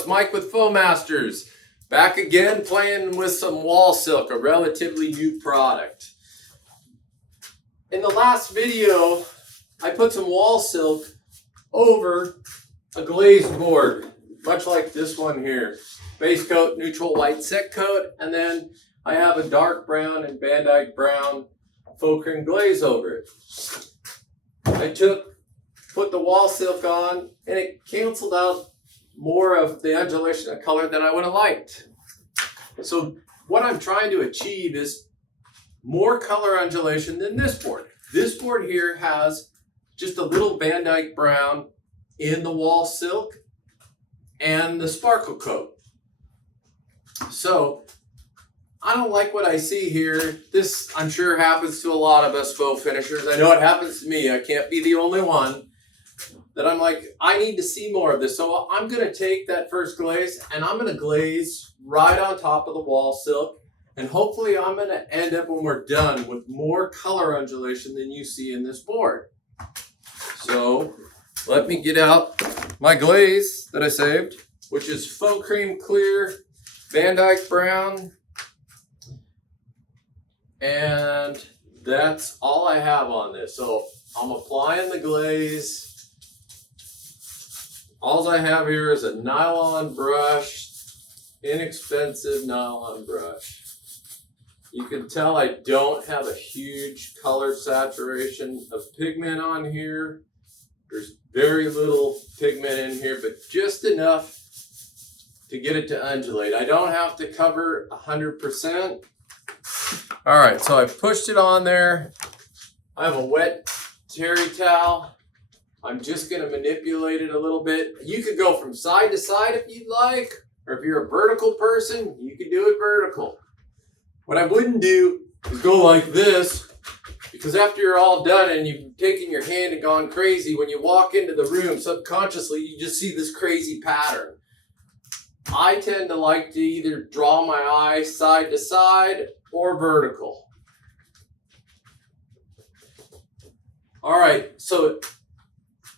it's Mike with Faux Masters. Back again playing with some WallSilk, a relatively new product. In the last video, I put some WallSilk over a glazed board, much like this one here. Base coat, neutral white set coat, and then I have a dark brown and Van Dyke brown FauxCreme glaze over it. I put the WallSilk on, and it canceled out more of the undulation of color than I would have liked. So what I'm trying to achieve is more color undulation than this board. This board here has just a little Van Dyke brown in the WallSilk and the sparkle coat. So I don't like what I see here. This, I'm sure, happens to a lot of us faux finishers. I know it happens to me. I can't be the only one. That I'm like, I need to see more of this. So I'm going to take that first glaze and I'm going to glaze right on top of the WallSilk. And hopefully I'm going to end up, when we're done, with more color undulation than you see in this board. So let me get out my glaze that I saved, which is FauxCreme Clear, Van Dyke Brown. And that's all I have on this. So I'm applying the glaze. All I have here is a nylon brush, inexpensive nylon brush. You can tell I don't have a huge color saturation of pigment on here. There's very little pigment in here, but just enough to get it to undulate. I don't have to cover 100%. All right, so I've pushed it on there. I have a wet terry towel. I'm just going to manipulate it a little bit. You could go from side to side if you'd like, or if you're a vertical person, you could do it vertical. What I wouldn't do is go like this, because after you're all done and you've taken your hand and gone crazy, when you walk into the room, subconsciously, you just see this crazy pattern. I tend to like to either draw my eye side to side or vertical. All right, so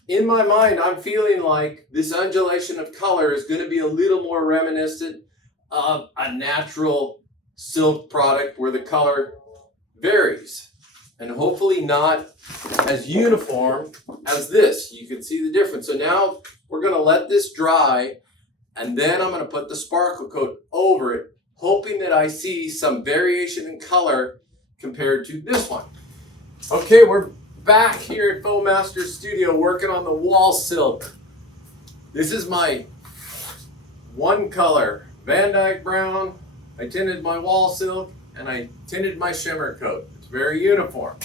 in my mind, I'm feeling like this undulation of color is going to be a little more reminiscent of a natural silk product where the color varies and hopefully not as uniform as this. You can see the difference. So now we're going to let this dry, and then I'm going to put the sparkle coat over it, hoping that I see some variation in color compared to this one. Okay, we're back here at Faux Masters Studio working on the WallSilk. This is my one color Van Dyke brown. I tinted my WallSilk and I tinted my ShimmerCoat. It's very uniform.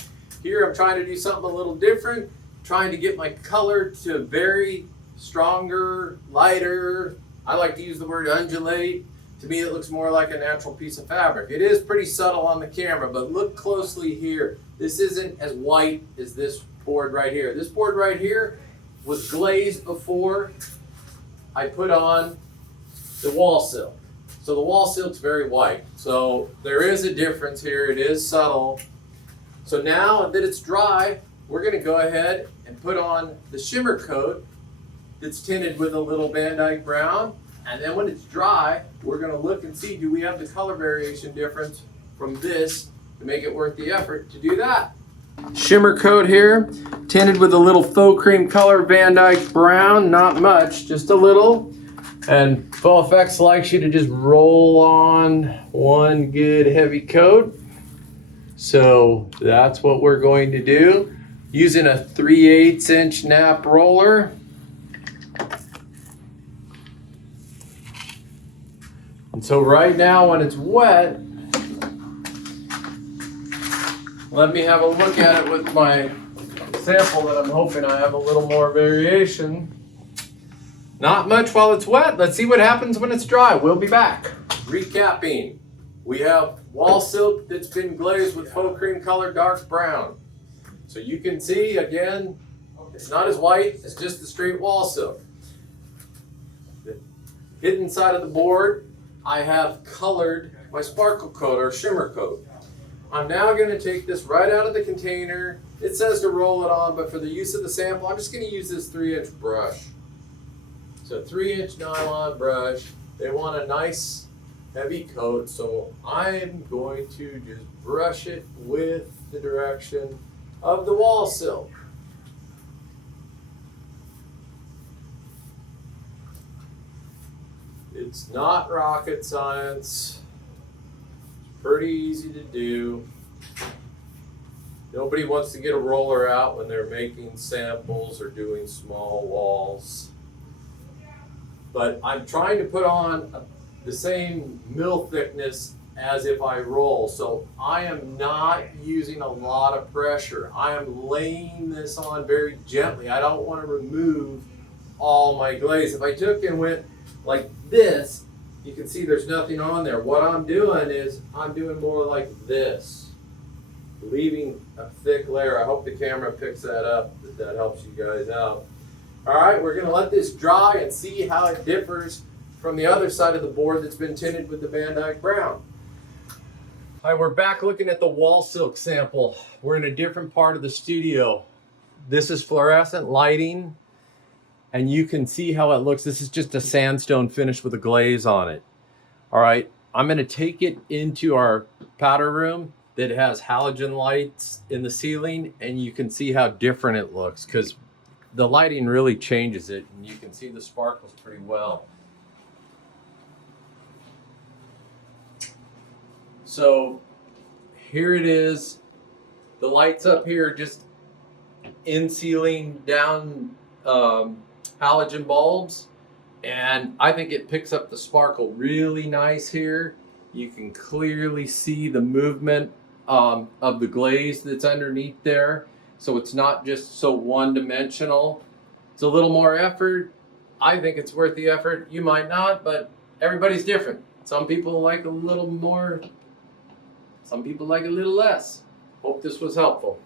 Here I'm trying to do something a little different, trying to get my color to very stronger, lighter. I like to use the word undulate. To me, it looks more like a natural piece of fabric. It is pretty subtle on the camera, but look closely here. This isn't as white as this board right here. This board right here was glazed before I put on the WallSilk. So the WallSilk's very white. So there is a difference here. It is subtle. So now that it's dry, we're going to go ahead and put on the ShimmerCoat that's tinted with a little Van Dyke brown. And then when it's dry, we're going to look and see, do we have the color variation difference from this to make it worth the effort to do that. ShimmerCoat here, tinted with a little FauxCreme Color Van Dyke brown, not much, just a little. And Faux Effects likes you to just roll on one good heavy coat. So that's what we're going to do. Using a 3/8 inch nap roller. And so right now when it's wet, let me have a look at it with my sample that I'm hoping I have a little more variation. Not much while it's wet. Let's see what happens when it's dry. We'll be back. Recapping. We have WallSilk that's been glazed with FauxCreme Color dark brown. So you can see, again, it's not as white as just the straight WallSilk. The hidden side of the board, I have colored my sparkle coat or ShimmerCoat. I'm now going to take this right out of the container. It says to roll it on, but for the use of the sample, I'm just going to use this 3-inch brush. It's a 3-inch nylon brush. They want a nice heavy coat, so I'm going to just brush it with the direction of the WallSilk. It's not rocket science. It's pretty easy to do. Nobody wants to get a roller out when they're making samples or doing small walls. But I'm trying to put on the same mill thickness as if I roll. So I am not using a lot of pressure. I am laying this on very gently. I don't want to remove all my glaze. If I took and went like this, you can see there's nothing on there. What I'm doing is I'm doing more like this, leaving a thick layer. I hope the camera picks that up, that helps you guys out. All right, we're gonna let this dry and see how it differs from the other side of the board that's been tinted with the Van Dyke Brown. All right, we're back looking at the WallSilk sample. We're in a different part of the studio. This is fluorescent lighting, and you can see how it looks. This is just a sandstone finish with a glaze on it. All right, I'm gonna take it into our powder room that has halogen lights in the ceiling, and you can see how different it looks because the lighting really changes it, and you can see the sparkles pretty well. So here it is. The lights up here just in ceiling down halogen bulbs, and I think it picks up the sparkle really nice here. You can clearly see the movement of the glaze that's underneath there. So it's not just so one-dimensional. It's a little more effort. I think it's worth the effort. You might not, but everybody's different. Some people like a little more, some people like a little less. Hope this was helpful.